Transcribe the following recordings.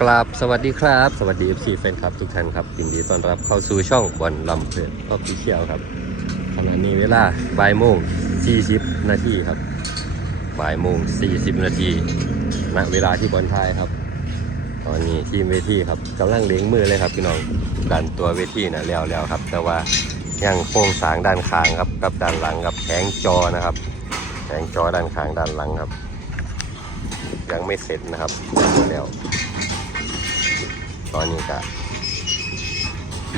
กราบสวัสดีครับ สวัสดี FC แฟนคลับทุกท่านครับยินดีต้อนรับเข้าสู่ช่องบอลลำเพลินออฟฟิเชียลครับขณะนี้เวลาบ่ายโมง40 นาทีครับบ่ายโมง40 นาทีณเวลาที่บอลไทยครับ ตอนนี้ทีมเวทีครับกำลังเลี้ยงมือเลยครับพี่น้องดันตัวเวทีนะแล้วแล้วครับ แต่ว่ายังโค้งสางด้านข้างครับกับด้านหลังกับแผงจอนะครับแผงจอด้านข้างด้านหลังครับ ยังไม่เสร็จนะครับแล้ว ตอนนี้ก็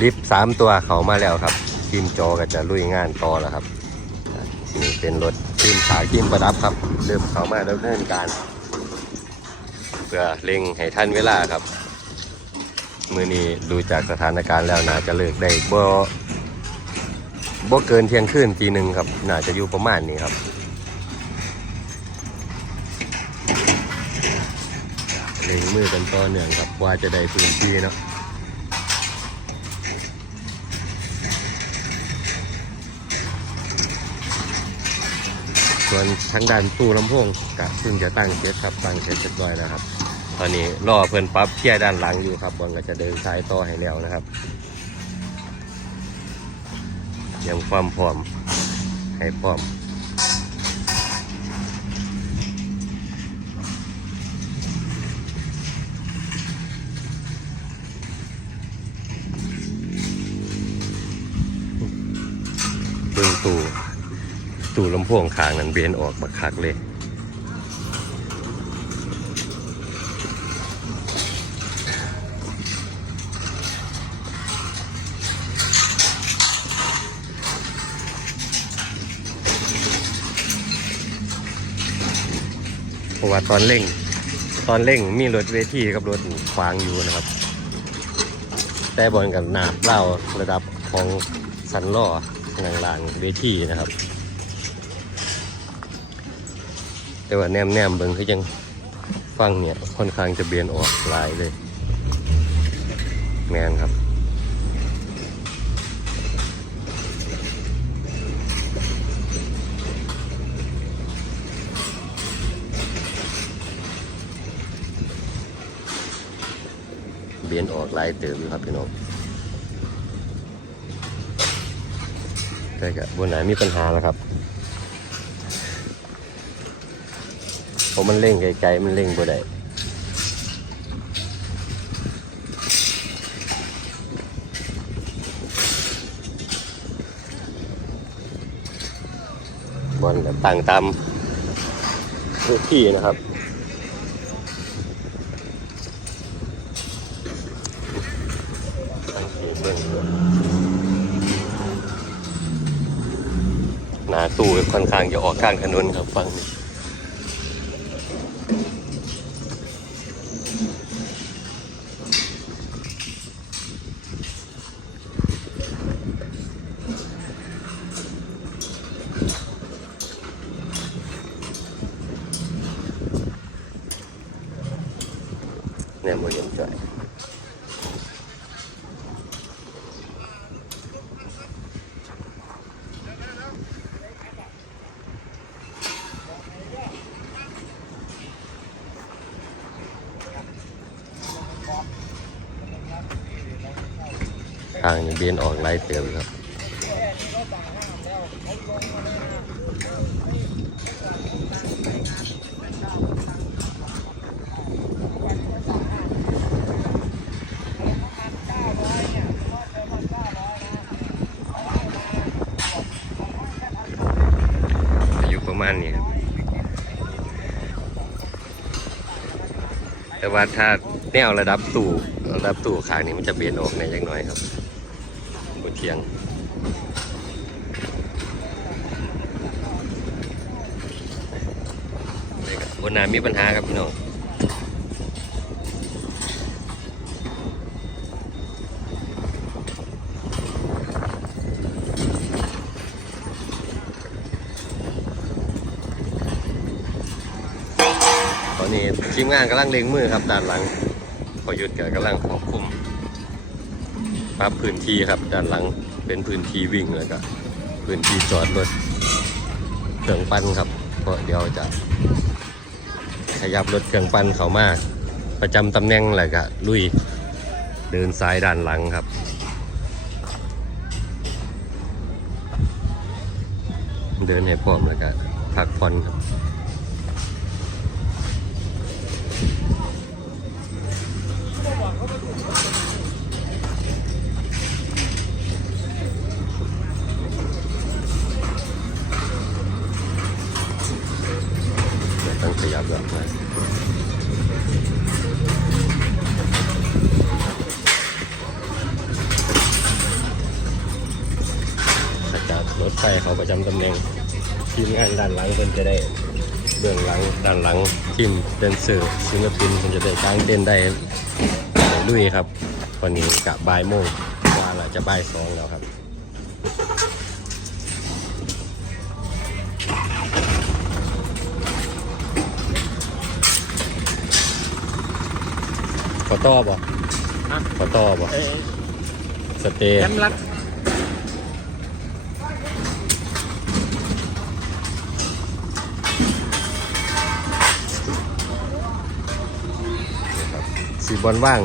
ลิฟสามตัวเขามาแล้วครับทีมจอก็จะลุยงานต่อแล้วครับนี่เป็นรถทีมฉาทีมประดับครับ เริ่มเขามาดำเนินการ เพื่อเร่งให้ทันเวลาครับ มือนี้ดูจากสถานการณ์แล้วน่าจะเลิกได้บ่บ่เกินเที่ยงคืนตีหนึ่งครับน่าจะอยู่ประมาณนี้ครับ เล็งมือกันต่อเนื่องครับว่าจะได้พื้นที่เนาะส่วนทางด้านตู้ลำโพงกะเพิ่งจะตั้งเสร็จครับตั้งเสร็จเรียบร้อยแล้วครับ ตอนนี้รอเพื่อนปั๊บเที่ยด้านหลังอยู่ครับบอลก็จะเดินสายต่อให้แล้วนะครับยังความพร้อมให้พร้อม ตู้ตู้ลำโพงข้างนั้นเบนออกบักคักเลยเพราะว่าตอนเร่งตอนเร่งมีรถเวทีกับรถขวางอยู่นะครับ แต่บอลกับหนาบเล่าระดับของสันล่อ หนังลางเวทีนะครับ แต่ว่าแนมแนมๆเบิ่งคือยังฟังเนี่ย ค่อนข้างจะเบียนออกลายเลย แมนครับเบียนออกลายเติมอยู่ครับพี่น้อง แต่ก็บนไหนมีปัญหาแล้วครับเพราะมันเร่งไกลๆมันเร่งบ่ได้บอลตั้งตามพื้นที่นะครับ สังเกตเบื้องต้นห นาตู้ค่อนข้างจะออกข้างถนนครับฟังนี่เนี่ยโมเดลจ่อยางนี่เบียนออกไล่เติมครับอายุประมาณนี้ครับแต่ว่าถ้าแนวระดับตู่ระดับตู่ขางนี้มันจะเบียนออกในอย่างน้อยครับ เทียง บนน้ำมีปัญหาครับพี่น้องตอนนี้ทีมงานกำลังเล็งมือครับด้านหลังพอหยุดก็กำลังควบคุม ปรับพื้นที่ครับ ด้านหลังเป็นพื้นที่วิ่งแล้วก็พื้นที่จอดรถเครื่องปั้นครับเพราะเดี๋ยวจะขยับรถเครื่องปั้นเขามาประจำตำแหน่งแหละก็ลุยเดินซ้ายด้านหลังครับเดินให้พร้อมแล้วก็พักผ่อนครับ จะรถไฟเขาประจำตำแหน่งทีมงานด้านหลังเพิ่นจะได้เบื้องหลังด้านหลังทีมเดนเซอร์ศิลปินเพิ่นจะได้กางเต้นได้ลุยครับวันนี้กะบ่ายโมงว่าละจะบ่ายสองแล้วครับขอต้อบ่ฮะขอต้อบ่เอ้ยสเตย์แย้มรัก สีบอลว่าง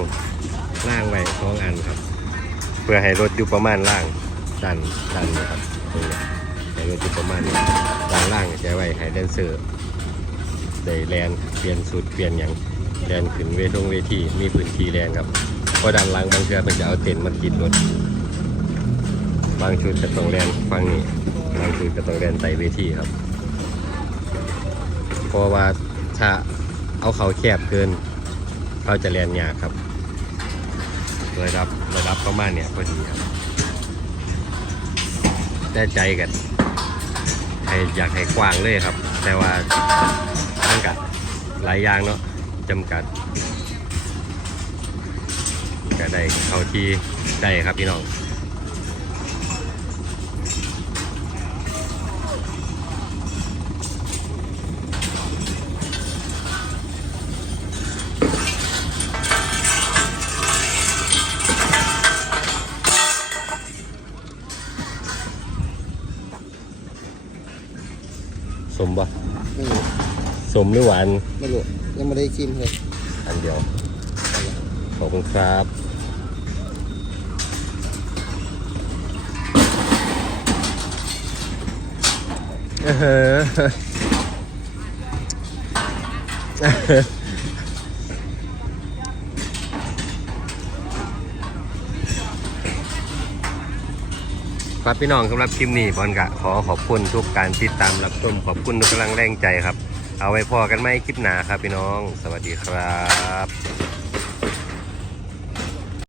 ล่างไว้สองอันครับ เพื่อให้รถอยู่ประมาณล่างด้านด้านนี้ครับตรงนี้ให้รถอยู่ประมาณด้านล่างจะไว้ให้แดนเซอร์ได้แลนเปลี่ยนสูตรเปลี่ยนอย่างแลนขึ้นเวทงเวทีมีพื้นที่แลนครับเพราะด้านล่างบางเทื่อมันจะเอาเต็นท์มาติดรถบางชุดก็ต้องแลนฟังนี่บางชุดก็ต้องแลนไต่เวทีครับเพราะว่าถ้าเอาเขาแคบเกิน เขาจะแลนยาครับระดับระดับประมาณเนี่ยพอดีครับได้ใจกันให้อยากให้กว้างเลยครับ แต่ว่าขังกัดหลายอย่างเนาะจำกัดก็ได้เข้าที่ได้ครับพี่น้อง มปะไม่รู้สมหรือหวานไม่รู้ยังไม่ได้ชิมเลยอันเดียว ขอบคุณครับ เออ ครับพี่น้องสำหรับคลิปนี้บอลกะขอขอบคุณทุกการติดตามรับชมขอบคุณทุกกำลังแรงใจครับ เอาไว้พอกันไหมคลิปหน้าครับพี่น้อง สวัสดีครับ